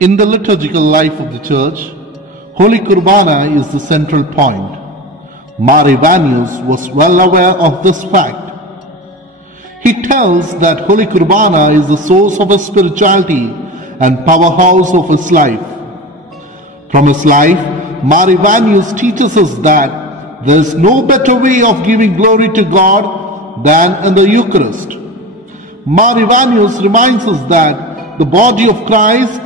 In the liturgical life of the Church, Holy Kurbana is the central point. Mar Ivanius was well aware of this fact. He tells that Holy Kurbana is the source of his spirituality and powerhouse of his life. From his life, Mar Ivanius teaches us that there is no better way of giving glory to God than in the Eucharist. Mar Ivanius reminds us that the body of Christ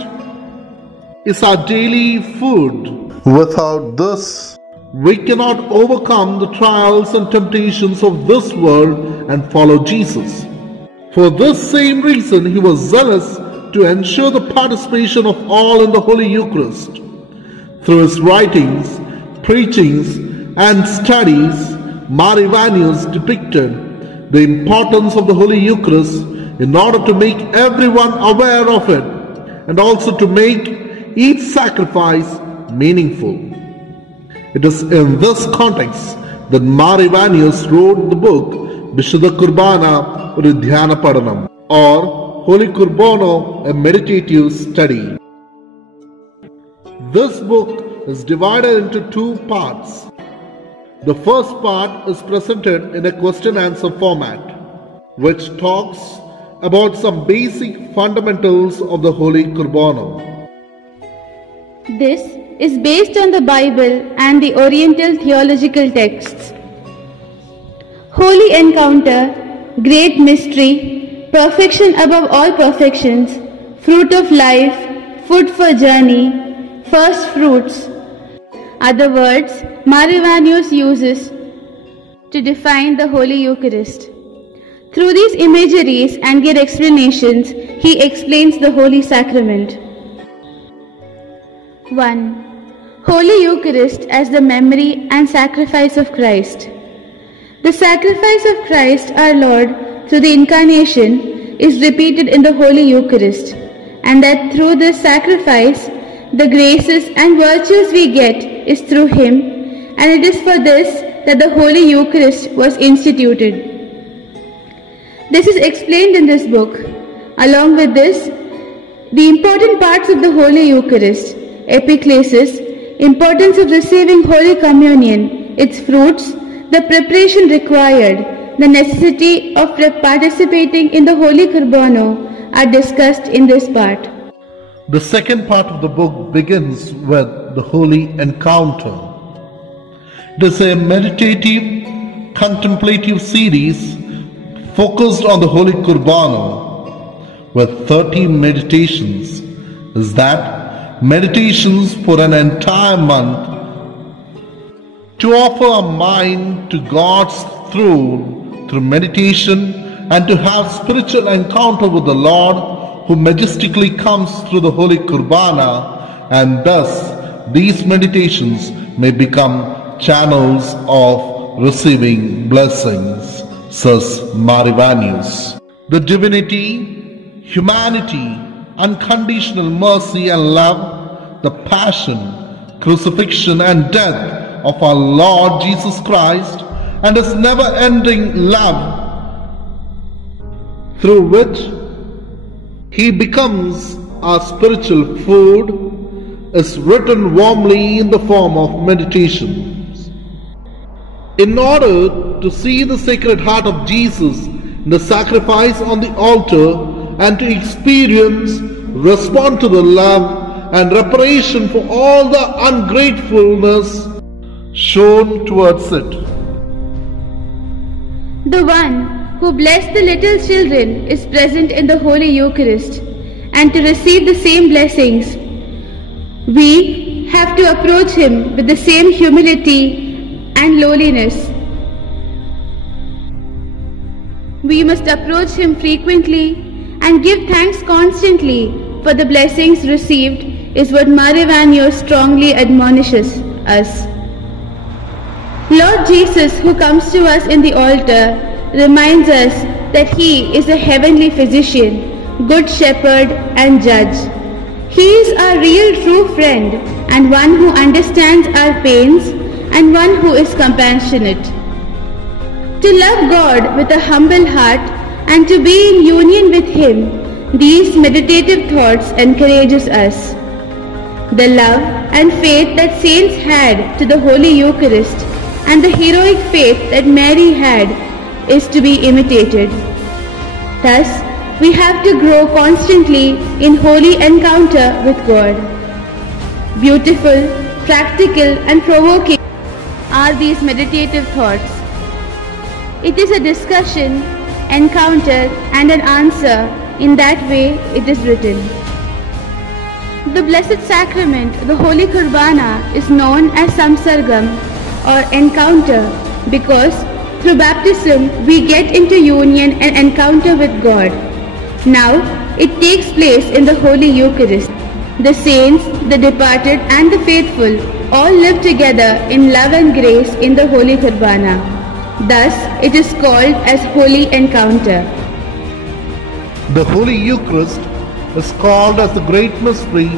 is our daily food. Without this, we cannot overcome the trials and temptations of this world and follow Jesus. For this same reason, he was zealous to ensure the participation of all in the Holy Eucharist. Through his writings, preachings, and studies, Mar Ivanius depicted the importance of the Holy Eucharist in order to make everyone aware of it and also to make each sacrifice meaningful. It is in this context that Mar Ivanius wrote the book Vishuddha Kurbana Dhyana Padanam, or Holy Kurbana, a meditative study. This book is divided into two parts. The first part is presented in a question-answer format, which talks about some basic fundamentals of the Holy Kurbana. This is based on the Bible and the Oriental theological texts. Holy encounter, great mystery, perfection above all perfections, fruit of life, food for journey, first fruits are the words Mar Ivanius uses to define the Holy Eucharist. Through these imageries and their explanations, he explains the Holy Sacrament. 1. Holy Eucharist as the memory and sacrifice of Christ. The sacrifice of Christ our Lord through the Incarnation is repeated in the Holy Eucharist, and that through this sacrifice the graces and virtues we get is through Him, and it is for this that the Holy Eucharist was instituted. This is explained in this book. Along with this, the important parts of the Holy Eucharist, epiclesis, importance of receiving Holy Communion, its fruits, the preparation required, the necessity of participating in the Holy Kurbana are discussed in this part. The second part of the book begins with the Holy Encounter. It is a meditative, contemplative series focused on the Holy Kurbana with 30 meditations. Is that meditations for an entire month to offer our mind to God's throne through meditation and to have spiritual encounter with the Lord who majestically comes through the Holy Kurbana, and thus these meditations may become channels of receiving blessings, says Mar Ivanius. The divinity, humanity, unconditional mercy and love, the passion, crucifixion and death of our Lord Jesus Christ, and His never-ending love through which He becomes our spiritual food, is written warmly in the form of meditations. In order to see the Sacred Heart of Jesus in the sacrifice on the altar and to experience, respond to the love and reparation for all the ungratefulness shown towards it. The one who blessed the little children is present in the Holy Eucharist, and to receive the same blessings, we have to approach Him with the same humility and lowliness. We must approach Him frequently and give thanks constantly for the blessings received, is what Mar Ivanius strongly admonishes us. Lord Jesus, who comes to us in the altar, reminds us that He is a heavenly physician, good shepherd and judge. He is our real true friend and one who understands our pains and one who is compassionate. To love God with a humble heart and to be in union with Him, these meditative thoughts encourages us. The love and faith that saints had to the Holy Eucharist and the heroic faith that Mary had is to be imitated. Thus, we have to grow constantly in holy encounter with God. Beautiful, practical and provoking are these meditative thoughts. It is a discussion, encounter and an answer. In that way it is written. The Blessed Sacrament, the Holy Qurbana, is known as Samsargam or encounter because through baptism we get into union and encounter with God. Now it takes place in the Holy Eucharist. The saints, the departed and the faithful all live together in love and grace in the Holy Qurbana. Thus it is called as Holy Encounter. The Holy Eucharist is called as the Great Mystery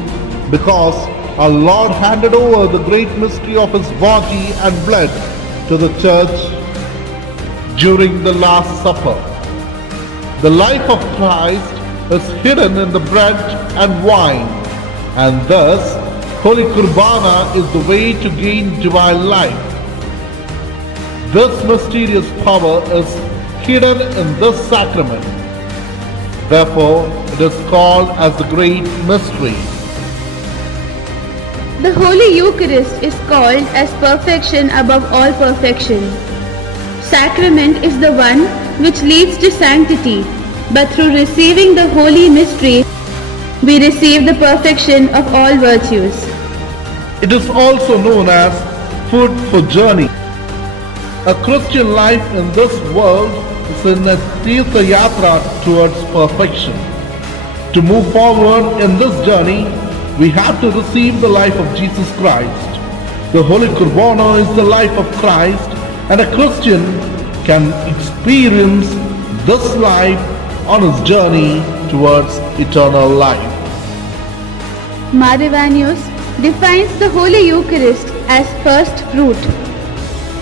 because our Lord handed over the great mystery of His body and blood to the Church during the Last Supper. The life of Christ is hidden in the bread and wine, and thus Holy Qurbana is the way to gain divine life. This mysterious power is hidden in this sacrament. Therefore, it is called as the Great Mystery. The Holy Eucharist is called as perfection above all perfection. Sacrament is the one which leads to sanctity, but through receiving the Holy Mystery, we receive the perfection of all virtues. It is also known as food for journey. A Christian life in this world is in a Tirtha Yatra towards perfection. To move forward in this journey, we have to receive the life of Jesus Christ. The Holy Qurbana is the life of Christ, and a Christian can experience this life on his journey towards eternal life. Maravanius defines the Holy Eucharist as first fruit.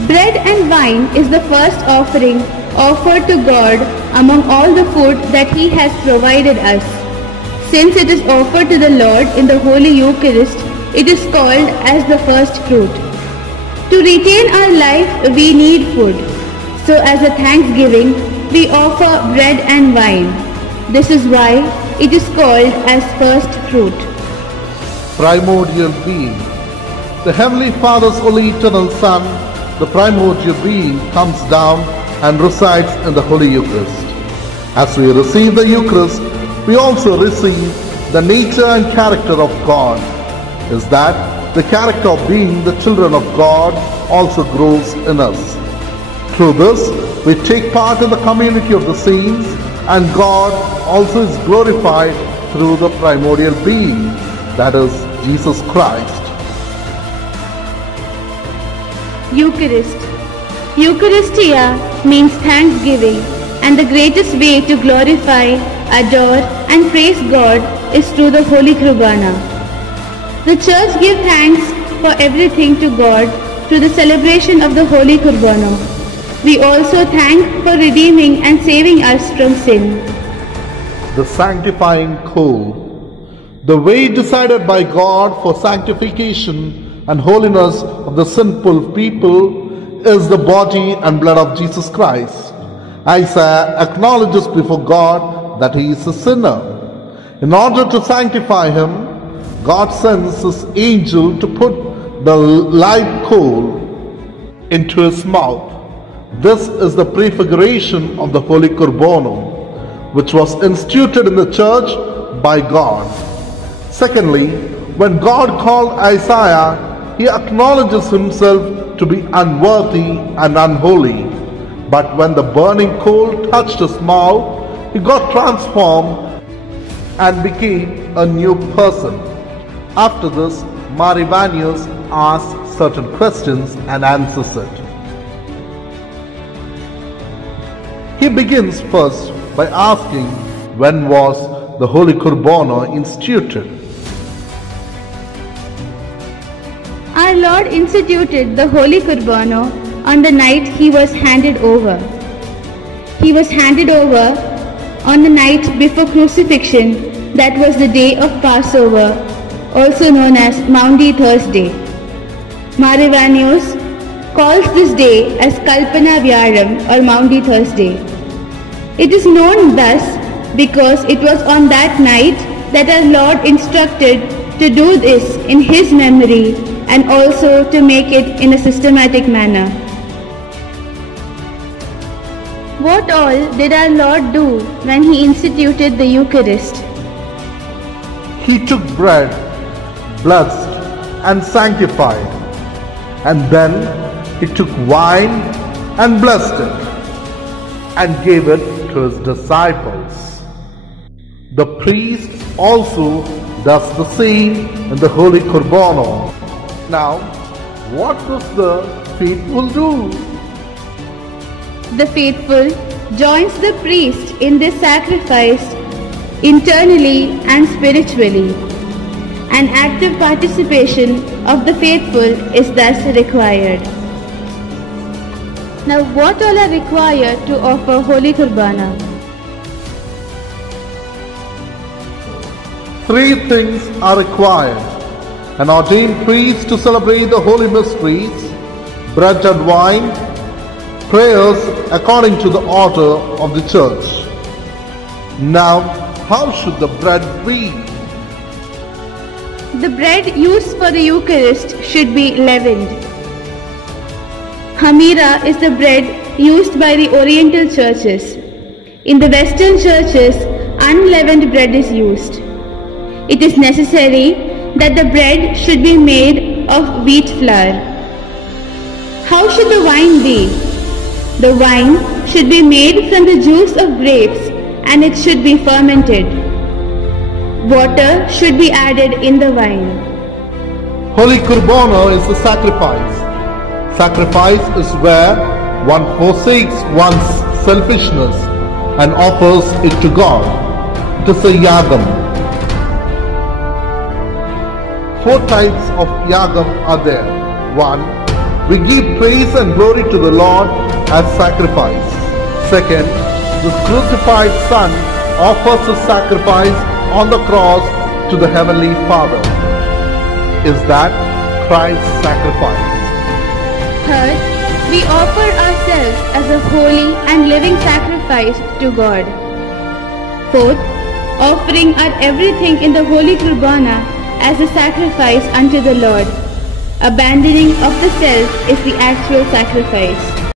Bread and wine is the first offering offered to God among all the food that He has provided us. Since it is offered to the Lord in the Holy Eucharist, it is called as the first fruit. To retain our life, we need food. So as a thanksgiving, we offer bread and wine. This is why it is called as first fruit. Primordial being. The Heavenly Father's only eternal Son, the primordial being, comes down and resides in the Holy Eucharist. As we receive the Eucharist, we also receive the nature and character of God. Is that the character of being the children of God also grows in us. Through this, we take part in the community of the saints, and God also is glorified through the primordial being, that is Jesus Christ. Eucharist. Eucharistia means thanksgiving, and the greatest way to glorify, adore and praise God is through the Holy Qurbana. The Church gives thanks for everything to God through the celebration of the Holy Qurbana. We also thank for redeeming and saving us from sin. The sanctifying coal. The way decided by God for sanctification and holiness of the sinful people is the body and blood of Jesus Christ. Isaiah acknowledges before God that he is a sinner. In order to sanctify him, God sends his angel to put the live coal into his mouth. This is the prefiguration of the Holy Qurbana, which was instituted in the church by God. Secondly, when God called Isaiah, he acknowledges himself to be unworthy and unholy. But when the burning coal touched his mouth, he got transformed and became a new person. After this, Maravanius asks certain questions and answers it. He begins first by asking, when was the Holy Qurbana instituted? Our Lord instituted the Holy Qurbana on the night He was handed over. He was handed over on the night before crucifixion, that was the day of Passover, also known as Maundy Thursday. Marivanus calls this day as Kalpana Vyaram or Maundy Thursday. It is known thus because it was on that night that our Lord instructed to do this in His memory and also to make it in a systematic manner. What all did our Lord do when He instituted the Eucharist? He took bread, blessed and sanctified, and then He took wine and blessed it and gave it to His disciples. The priest also does the same in the Holy Kurbana. Now, what does the faithful do? The faithful joins the priest in this sacrifice internally and spiritually. An active participation of the faithful is thus required. Now, what all are required to offer Holy Kurbana? 3 things are required: an ordained priest to celebrate the holy mysteries, bread and wine, prayers according to the order of the church. Now, how should the bread be? The bread used for the Eucharist should be leavened. Hamira is the bread used by the Oriental churches. In the Western churches, unleavened bread is used. It is necessary that the bread should be made of wheat flour. How should the wine be? The wine should be made from the juice of grapes and it should be fermented. Water should be added in the wine. Holy Kurbana is the sacrifice. Sacrifice is where one forsakes one's selfishness and offers it to God. It is a yagam. 4 types of yagam are there. 1. We give praise and glory to the Lord as sacrifice. 2nd, the crucified Son offers a sacrifice on the cross to the Heavenly Father. Is that Christ's sacrifice? 3rd, we offer ourselves as a holy and living sacrifice to God. 4th, offering our everything in the Holy Kurbana as a sacrifice unto the Lord. Abandoning of the self is the actual sacrifice.